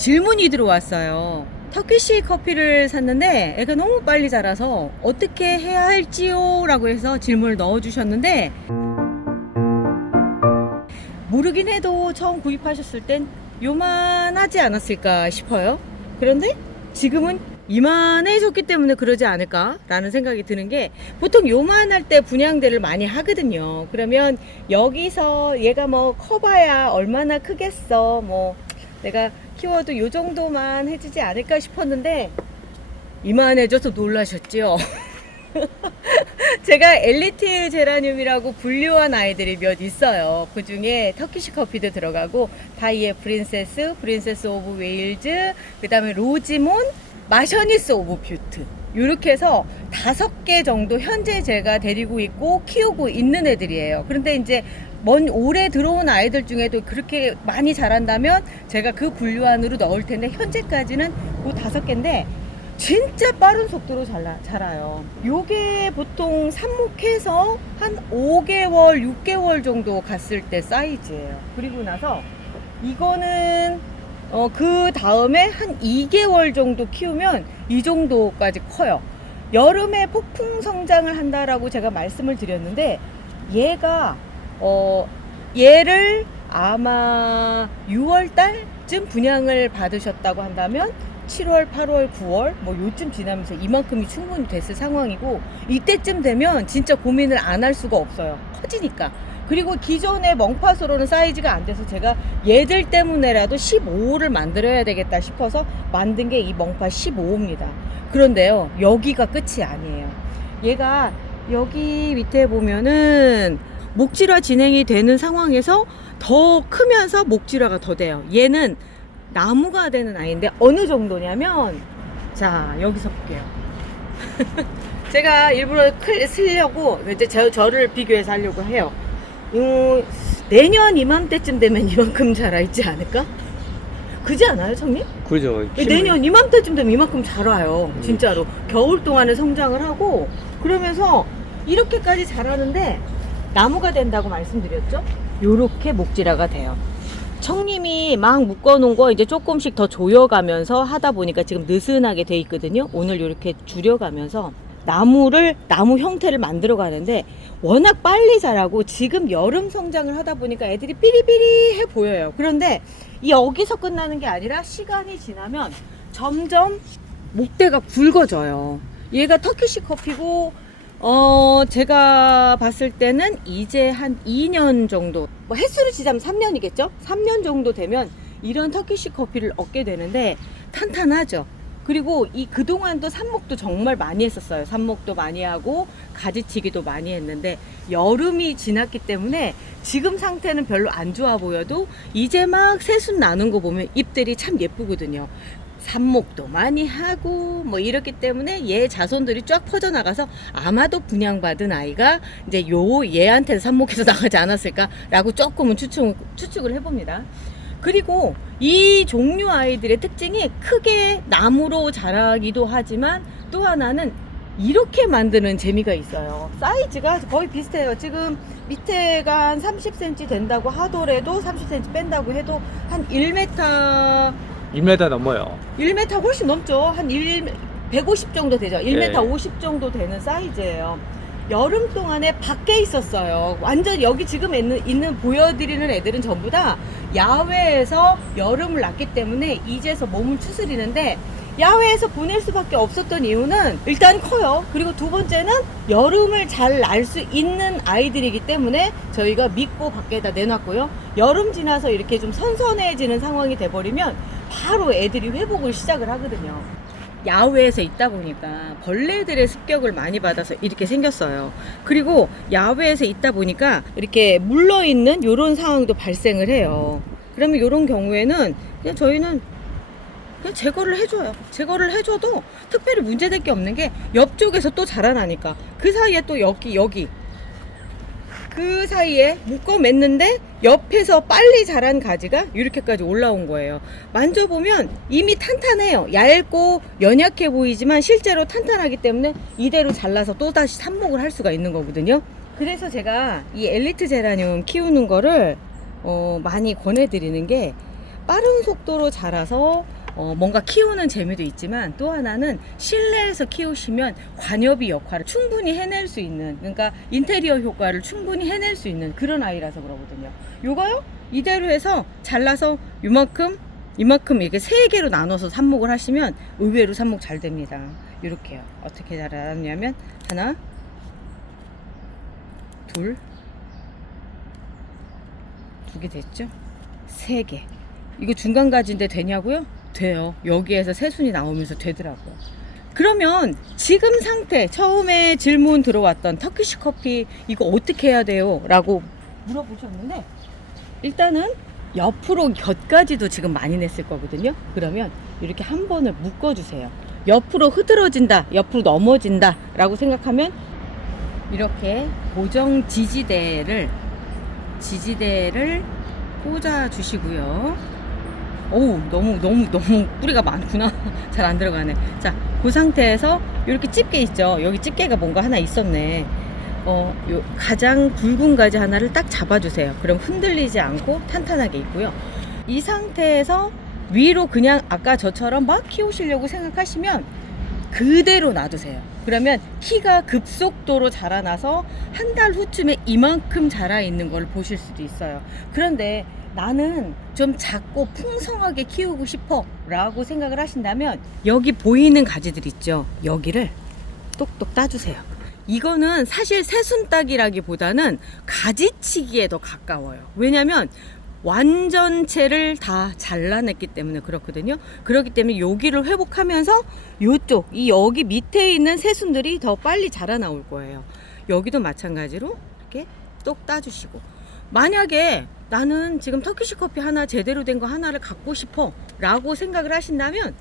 질문이 들어왔어요. 터키시 커피를 샀는데 애가 너무 빨리 자라서 어떻게 해야 할지요? 라고 해서 질문을 넣어주셨는데, 모르긴 해도 처음 구입하셨을 땐 요만하지 않았을까 싶어요. 그런데 지금은 이만해졌기 때문에 그러지 않을까 라는 생각이 드는 게, 보통 요만할 때 분양대를 많이 하거든요. 그러면 여기서 얘가 뭐 커봐야 얼마나 크겠어, 뭐 내가 키워도 요 정도만 해주지 않을까 싶었는데 이만해져서 놀라셨죠? 제가 엘리트 제라늄이라고 분류한 아이들이 몇 있어요. 그 중에 터키시 커피도 들어가고, 바이에 프린세스, 프린세스 오브 웨일즈, 그 다음에 로지몬, 마셔니스 오브 뷰트, 이렇게 해서 5개 정도 현재 제가 데리고 있고 키우고 있는 애들이에요. 그런데 이제 올해 들어온 아이들 중에도 그렇게 많이 자란다면 제가 그 분류 안으로 넣을 텐데, 현재까지는 그 5개인데 진짜 빠른 속도로 자라요. 요게 보통 삽목해서 한 5개월, 6개월 정도 갔을 때 사이즈예요. 그리고 나서 이거는 그 다음에 한 2개월 정도 키우면 이 정도까지 커요. 여름에 폭풍 성장을 한다라고 제가 말씀을 드렸는데, 얘가 얘를 아마 6월 달쯤 분양을 받으셨다고 한다면 7월, 8월, 9월 뭐 요쯤 지나면서 이만큼이 충분히 됐을 상황이고, 이때쯤 되면 진짜 고민을 안 할 수가 없어요. 커지니까. 그리고 기존의 멍파수로는 사이즈가 안 돼서 제가 얘들 때문에라도 15호를 만들어야 되겠다 싶어서 만든 게 이 멍파 15호입니다. 그런데요, 여기가 끝이 아니에요. 얘가 여기 밑에 보면은 목질화 진행이 되는 상황에서 더 크면서 목질화가 더 돼요. 얘는 나무가 되는 아이인데 어느 정도냐면, 자 여기서 볼게요. 제가 일부러 쓰려고 이제 저를 비교해서 하려고 해요. 내년 이맘때쯤 되면 이만큼 자라있지 않을까? 그지 않아요, 청님? 그죠. 내년 이맘때쯤 되면 이만큼 자라요. 진짜로 겨울 동안에 성장을 하고, 그러면서 이렇게까지 자라는데 나무가 된다고 말씀드렸죠? 요렇게 목질화가 돼요. 청님이 막 묶어놓은 거 이제 조금씩 더 조여가면서 하다 보니까 지금 느슨하게 돼 있거든요. 오늘 이렇게 줄여가면서 나무 형태를 만들어 가는데, 워낙 빨리 자라고 지금 여름 성장을 하다 보니까 애들이 삐리삐리해 보여요. 그런데 여기서 끝나는 게 아니라 시간이 지나면 점점 목대가 굵어져요. 얘가 터키시 커피고, 제가 봤을 때는 이제 한 2년 정도, 뭐 횟수를 치자면 3년이겠죠? 3년 정도 되면 이런 터키시 커피를 얻게 되는데 탄탄하죠. 그리고 그동안도 삽목도 정말 많이 했었어요. 삽목도 많이 하고 가지치기도 많이 했는데, 여름이 지났기 때문에 지금 상태는 별로 안 좋아 보여도 이제 막 새순 나는 거 보면 잎들이 참 예쁘거든요. 삽목도 많이 하고 뭐 이렇기 때문에 얘 자손들이 쫙 퍼져나가서 아마도 분양받은 아이가 이제 얘한테 삽목해서 나가지 않았을까라고 조금은 추측을 해봅니다. 그리고 이 종류 아이들의 특징이 크게 나무로 자라기도 하지만, 또 하나는 이렇게 만드는 재미가 있어요. 사이즈가 거의 비슷해요. 지금 밑에가 한 30cm 된다고 하더라도, 30cm 뺀다고 해도 한 1m 1m 넘어요. 1m 훨씬 넘죠. 한 150 정도 되죠. 1m 네. 50 정도 되는 사이즈예요. 여름 동안에 밖에 있었어요. 완전 여기 지금 있는 보여드리는 애들은 전부 다 야외에서 여름을 났기 때문에 이제서 몸을 추스리는데, 야외에서 보낼 수밖에 없었던 이유는 일단 커요. 그리고 두 번째는 여름을 잘 날 수 있는 아이들이기 때문에 저희가 믿고 밖에다 내놨고요. 여름 지나서 이렇게 좀 선선해지는 상황이 돼버리면 바로 애들이 회복을 시작을 하거든요. 야외에서 있다 보니까 벌레들의 습격을 많이 받아서 이렇게 생겼어요. 그리고 야외에서 있다 보니까 이렇게 물러있는 이런 상황도 발생을 해요. 그러면 이런 경우에는 그냥 저희는 그냥 제거를 해줘요. 제거를 해줘도 특별히 문제될 게 없는 게, 옆쪽에서 또 자라나니까 그 사이에 또 여기 그 사이에 묶어 맸는데 옆에서 빨리 자란 가지가 이렇게까지 올라온 거예요. 만져보면 이미 탄탄해요. 얇고 연약해 보이지만 실제로 탄탄하기 때문에 이대로 잘라서 또다시 삽목을 할 수가 있는 거거든요. 그래서 제가 이 엘리트 제라늄 키우는 거를 많이 권해드리는 게, 빠른 속도로 자라서 뭔가 키우는 재미도 있지만, 또 하나는 실내에서 키우시면 관엽이 역할을 충분히 해낼 수 있는, 그러니까 인테리어 효과를 충분히 해낼 수 있는 그런 아이라서 그러거든요. 요거요? 이대로 해서 잘라서 이만큼 이렇게 3개로 나눠서 삽목을 하시면 의외로 삽목 잘 됩니다. 이렇게요. 어떻게 자랐냐면 하나, 둘, 2개 됐죠? 3개. 이거 중간 가지인데 되냐고요? 돼요. 여기에서 새순이 나오면서 되더라고요. 그러면 지금 상태, 처음에 질문 들어왔던 터키시 커피 이거 어떻게 해야 돼요? 라고 물어보셨는데, 일단은 옆으로 곁가지도 지금 많이 냈을 거거든요. 그러면 이렇게 한 번을 묶어주세요. 옆으로 흐드러진다, 옆으로 넘어진다 라고 생각하면 이렇게 고정 지지대를 꽂아 주시고요. 어우, 너무 뿌리가 많구나. 잘 안 들어가네. 자, 그 상태에서 이렇게 집게 있죠. 여기 집게가 뭔가 하나 있었네. 요 가장 굵은 가지 하나를 딱 잡아주세요. 그럼 흔들리지 않고 탄탄하게 있고요. 이 상태에서 위로 그냥 아까 저처럼 막 키우시려고 생각하시면 그대로 놔두세요. 그러면 키가 급속도로 자라나서 한 달 후쯤에 이만큼 자라 있는 걸 보실 수도 있어요. 그런데 나는 좀 작고 풍성하게 키우고 싶어 라고 생각을 하신다면, 여기 보이는 가지들 있죠. 여기를 똑똑 따주세요. 이거는 사실 새순 따기라기보다는 가지치기에 더 가까워요. 왜냐면 완전체를 다 잘라냈기 때문에 그렇거든요. 그렇기 때문에 여기를 회복하면서 여기 밑에 있는 새순들이 더 빨리 자라 나올 거예요. 여기도 마찬가지로 이렇게 똑 따주시고, 만약에 나는 지금 터키시 커피 하나 제대로 된 거 하나를 갖고 싶어 라고 생각을 하신다면,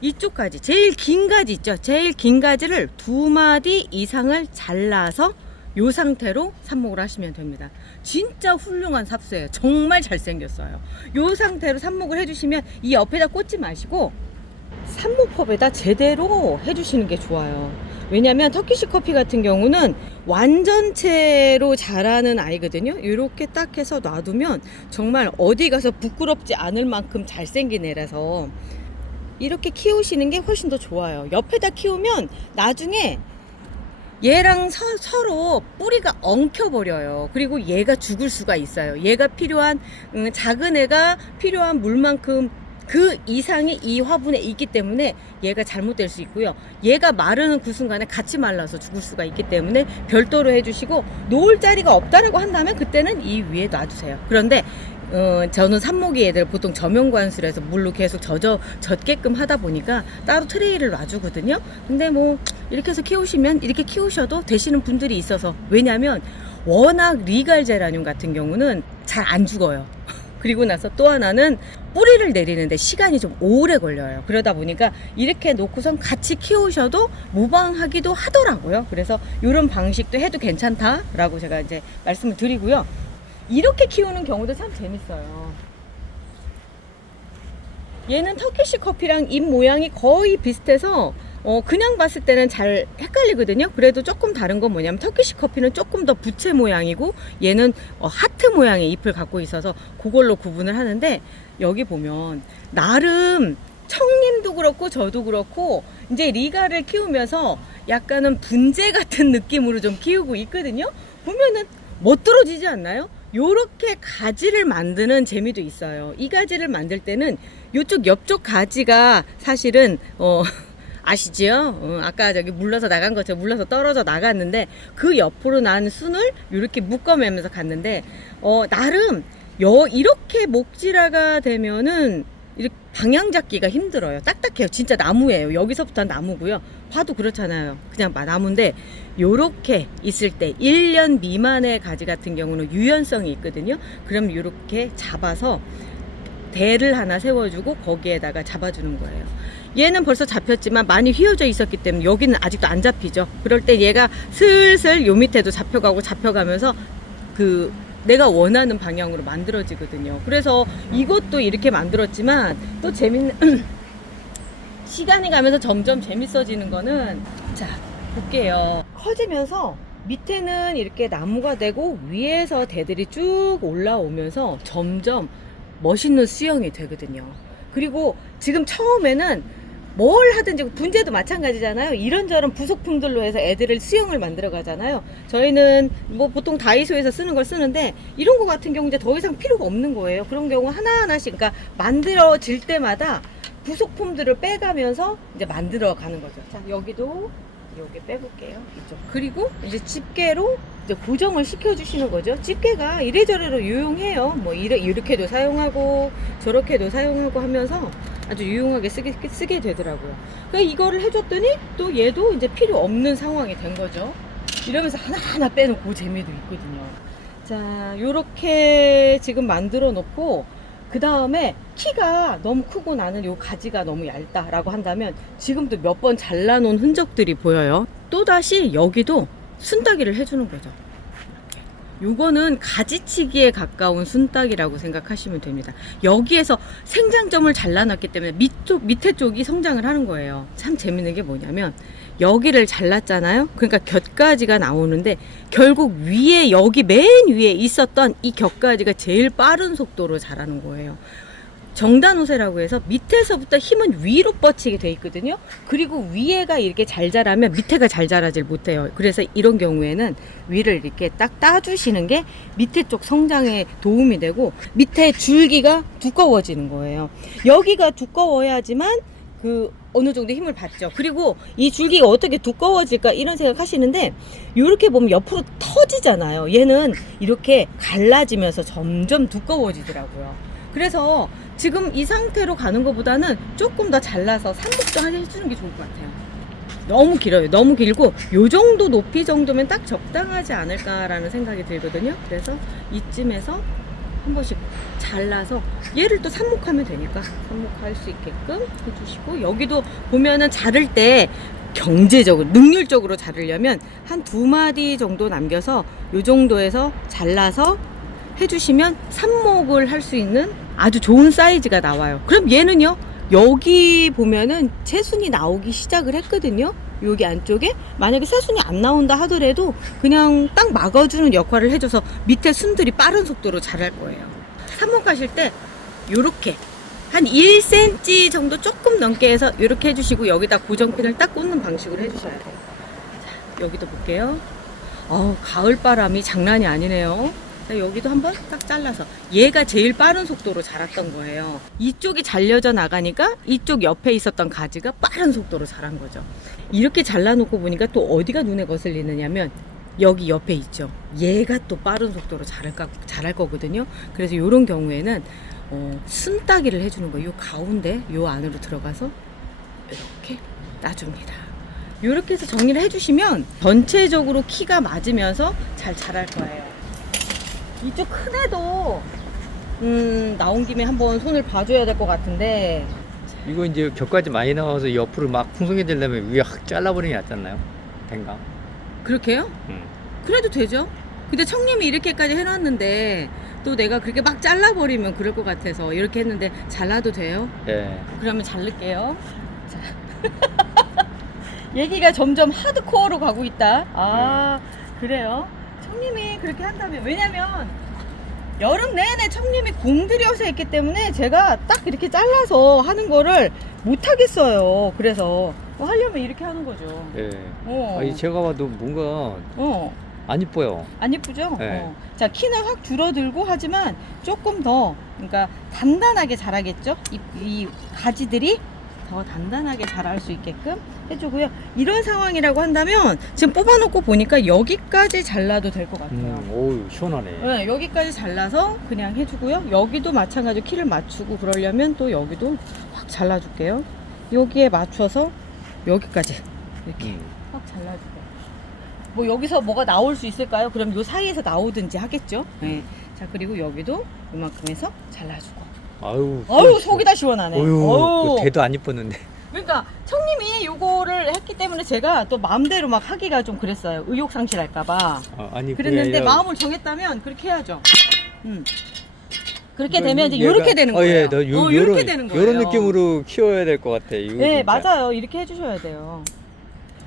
이쪽까지 제일 긴 가지 있죠. 제일 긴 가지를 2마디 이상을 잘라서 이 상태로 삽목을 하시면 됩니다. 진짜 훌륭한 삽수예요. 정말 잘생겼어요. 이 상태로 삽목을 해주시면 이 옆에다 꽂지 마시고 삽목법에다 제대로 해주시는 게 좋아요. 왜냐면 터키시 커피 같은 경우는 완전체로 자라는 아이거든요. 이렇게 딱 해서 놔두면 정말 어디 가서 부끄럽지 않을 만큼 잘생긴 애라서 이렇게 키우시는 게 훨씬 더 좋아요. 옆에다 키우면 나중에 얘랑 서로 뿌리가 엉켜버려요. 그리고 얘가 죽을 수가 있어요. 얘가 필요한 작은 애가 필요한 물만큼 그 이상이 이 화분에 있기 때문에 얘가 잘못될 수 있고요. 얘가 마르는 그 순간에 같이 말라서 죽을 수가 있기 때문에 별도로 해주시고, 놓을 자리가 없다라고 한다면 그때는 이 위에 놔두세요. 그런데 저는 삽목이 애들 보통 저면관수라서 물로 계속 젖게끔 하다 보니까 따로 트레이를 놔주거든요. 근데 뭐 이렇게 해서 키우시면 이렇게 키우셔도 되시는 분들이 있어서, 왜냐면 워낙 리갈 제라늄 같은 경우는 잘 안 죽어요. 그리고 나서 또 하나는 뿌리를 내리는데 시간이 좀 오래 걸려요. 그러다 보니까 이렇게 놓고선 같이 키우셔도 무방하기도 하더라고요. 그래서 이런 방식도 해도 괜찮다라고 제가 이제 말씀을 드리고요. 이렇게 키우는 경우도 참 재밌어요. 얘는 터키시 커피랑 잎 모양이 거의 비슷해서 그냥 봤을 때는 잘 헷갈리거든요. 그래도 조금 다른 건 뭐냐면 터키시 커피는 조금 더 부채 모양이고 얘는 하트 모양의 잎을 갖고 있어서 그걸로 구분을 하는데, 여기 보면 나름 청님도 그렇고 저도 그렇고 이제 리가를 키우면서 약간은 분재 같은 느낌으로 좀 키우고 있거든요. 보면은 멋들어지지 않나요? 요렇게 가지를 만드는 재미도 있어요. 이 가지를 만들 때는 요쪽 옆쪽 가지가 사실은 아시죠? 아까 저기 물러서 나간 것처럼 물러서 떨어져 나갔는데 그 옆으로 난 순을 이렇게 묶어매면서 갔는데 나름 이렇게 목질화가 되면은 이렇게 방향 잡기가 힘들어요. 딱딱해요. 진짜 나무예요. 여기서부터 나무고요. 봐도 그렇잖아요. 그냥 나무인데 요렇게 있을 때 1년 미만의 가지 같은 경우는 유연성이 있거든요. 그럼 요렇게 잡아서 대를 하나 세워주고 거기에다가 잡아주는 거예요. 얘는 벌써 잡혔지만 많이 휘어져 있었기 때문에 여기는 아직도 안 잡히죠. 그럴 때 얘가 슬슬 요 밑에도 잡혀가면서 내가 원하는 방향으로 만들어지거든요. 그래서 이것도 이렇게 만들었지만 또 재밌는 시간이 가면서 점점 재밌어지는 거는, 자 볼게요. 커지면서 밑에는 이렇게 나무가 되고 위에서 대들이 쭉 올라오면서 점점 멋있는 수영이 되거든요. 그리고 지금 처음에는 뭘 하든지 분재도 마찬가지잖아요. 이런저런 부속품들로 해서 애들을 수영을 만들어 가잖아요. 저희는 뭐 보통 다이소에서 쓰는 걸 쓰는데 이런 거 같은 경우 이제 더 이상 필요가 없는 거예요. 그런 경우 하나하나씩 그러니까 만들어질 때마다 부속품들을 빼가면서 이제 만들어 가는 거죠. 자, 여기도 여기 빼볼게요. 이쪽. 그리고 이제 집게로 이제 고정을 시켜주시는 거죠. 집게가 이래저래로 유용해요. 뭐 이렇게도 사용하고 저렇게도 사용하고 하면서 아주 유용하게 쓰게 되더라고요. 그러니까 이거를 해줬더니 또 얘도 이제 필요 없는 상황이 된 거죠. 이러면서 하나하나 빼는 그 재미도 있거든요. 자, 요렇게 지금 만들어 놓고 그 다음에 키가 너무 크고 나는 요 가지가 너무 얇다라고 한다면 지금도 몇 번 잘라놓은 흔적들이 보여요. 또다시 여기도 순따기를 해주는 거죠. 요거는 가지치기에 가까운 순따기라고 생각하시면 됩니다. 여기에서 생장점을 잘라놨기 때문에 밑에 쪽이 성장을 하는 거예요. 참 재밌는 게 뭐냐면 여기를 잘랐잖아요. 그러니까 곁가지가 나오는데 결국 위에 여기 맨 위에 있었던 이 곁가지가 제일 빠른 속도로 자라는 거예요. 정단우세라고 해서 밑에서부터 힘은 위로 뻗치게 돼 있거든요. 그리고 위에가 이렇게 잘 자라면 밑에가 잘 자라질 못해요. 그래서 이런 경우에는 위를 이렇게 딱 따주시는 게 밑에 쪽 성장에 도움이 되고 밑에 줄기가 두꺼워지는 거예요. 여기가 두꺼워야지만 그 어느 정도 힘을 받죠. 그리고 이 줄기가 어떻게 두꺼워질까 이런 생각 하시는데 이렇게 보면 옆으로 터지잖아요. 얘는 이렇게 갈라지면서 점점 두꺼워지더라고요. 그래서 지금 이 상태로 가는 것보다는 조금 더 잘라서 삼복도 해주는 게 좋을 것 같아요. 너무 길어요. 너무 길고 요 정도 높이 정도면 딱 적당하지 않을까라는 생각이 들거든요. 그래서 이쯤에서 한 번씩 잘라서 얘를 또 삽목하면 되니까 삽목할 수 있게끔 해주시고 여기도 보면은 자를 때 경제적으로 능률적으로 자르려면 한 2마디 정도 남겨서 요 정도에서 잘라서 해주시면 삽목을 할 수 있는 아주 좋은 사이즈가 나와요. 그럼 얘는요 여기 보면은 새순이 나오기 시작을 했거든요. 여기 안쪽에 만약에 새순이 안 나온다 하더라도 그냥 딱 막아주는 역할을 해줘서 밑에 순들이 빠른 속도로 자랄 거예요. 삽목하실 때 요렇게 한 1cm 정도 조금 넘게 해서 요렇게 해주시고 여기다 고정핀을 딱 꽂는 방식으로 해주셔야 돼요. 자, 여기도 볼게요. 가을바람이 장난이 아니네요. 자, 여기도 한번 딱 잘라서 얘가 제일 빠른 속도로 자랐던 거예요. 이쪽이 잘려져 나가니까 이쪽 옆에 있었던 가지가 빠른 속도로 자란 거죠. 이렇게 잘라놓고 보니까 또 어디가 눈에 거슬리느냐면 여기 옆에 있죠. 얘가 또 빠른 속도로 자랄 거거든요. 그래서 이런 경우에는 순따기를 해주는 거예요. 요 가운데 요 안으로 들어가서 이렇게 따줍니다. 이렇게 해서 정리를 해주시면 전체적으로 키가 맞으면서 잘 자랄 거예요. 이쪽 큰 애도 나온 김에 한번 손을 봐줘야 될 것 같은데 이거 이제 겹까지 많이 나와서 옆으로 막 풍성해지려면 위에 확 잘라버리는 게 낫지 않나요? 된가? 그렇게요? 그래도 되죠. 근데 청님이 이렇게까지 해놨는데 또 내가 그렇게 막 잘라버리면 그럴 것 같아서 이렇게 했는데 잘라도 돼요? 예. 그러면 자를게요. 자. 얘기가 점점 하드코어로 가고 있다. 그래요? 청님이 그렇게 한다면 왜냐면 여름 내내 청님이 공들여서 했기 때문에 제가 딱 이렇게 잘라서 하는 거를 못 하겠어요. 그래서 하려면 이렇게 하는 거죠. 예. 아니 제가 봐도 뭔가 안 이뻐요. 안 이쁘죠? 네. 자, 키는 확 줄어들고 하지만 조금 더 그러니까 단단하게 자라겠죠? 이 가지들이 더 단단하게 자랄 수 있게끔 해주고요. 이런 상황이라고 한다면 지금 뽑아놓고 보니까 여기까지 잘라도 될 것 같아요. 오우 시원하네. 네, 여기까지 잘라서 그냥 해주고요. 여기도 마찬가지로 키를 맞추고 그러려면 또 여기도 확 잘라줄게요. 여기에 맞춰서 여기까지 이렇게 확 잘라주고. 뭐 여기서 뭐가 나올 수 있을까요? 그럼 요 사이에서 나오든지 하겠죠. 네. 자, 그리고 여기도 이만큼 해서 잘라주고. 아유 속이 다 시원하네. 그 대도 안 이뻤는데. 그러니까 청님이 요거를 했기 때문에 제가 또 마음대로 막 하기가 좀 그랬어요. 의욕 상실할까봐. 아니 그랬는데 마음을 정했다면 그렇게 해야죠. 그렇게 되면 이제 요렇게 되는 거예요. 요렇게 되는 거예요. 요런 느낌으로 키워야 될 것 같아. 이거 네, 진짜. 맞아요. 이렇게 해주셔야 돼요.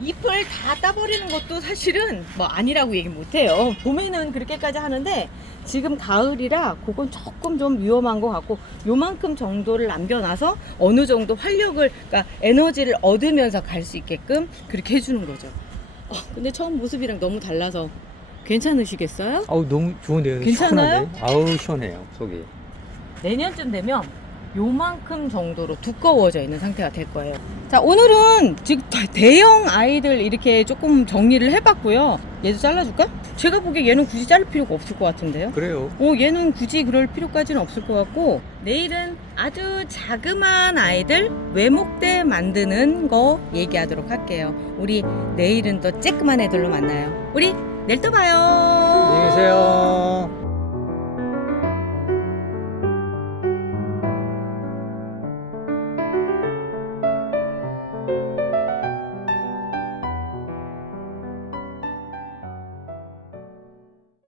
잎을 다 따버리는 것도 사실은 뭐 아니라고 얘기 못해요. 봄에는 그렇게까지 하는데 지금 가을이라 그건 조금 좀 위험한 것 같고 요만큼 정도를 남겨놔서 어느 정도 활력을, 그러니까 에너지를 얻으면서 갈 수 있게끔 그렇게 해주는 거죠. 근데 처음 모습이랑 너무 달라서 괜찮으시겠어요? 아우 너무 좋은데요. 괜찮아요? 시원한데? 아우 시원해요 속이. 내년쯤 되면 요만큼 정도로 두꺼워져 있는 상태가 될 거예요. 자, 오늘은 지금 대형 아이들 이렇게 조금 정리를 해봤고요. 얘도 잘라줄까? 제가 보기에 얘는 굳이 자를 필요가 없을 것 같은데요. 그래요. 얘는 굳이 그럴 필요까지는 없을 것 같고, 내일은 아주 자그마한 아이들 외목대 만드는 거 얘기하도록 할게요. 우리 내일은 또 쬐끄만 애들로 만나요. 우리 내일 또 봐요. 안녕히 계세요.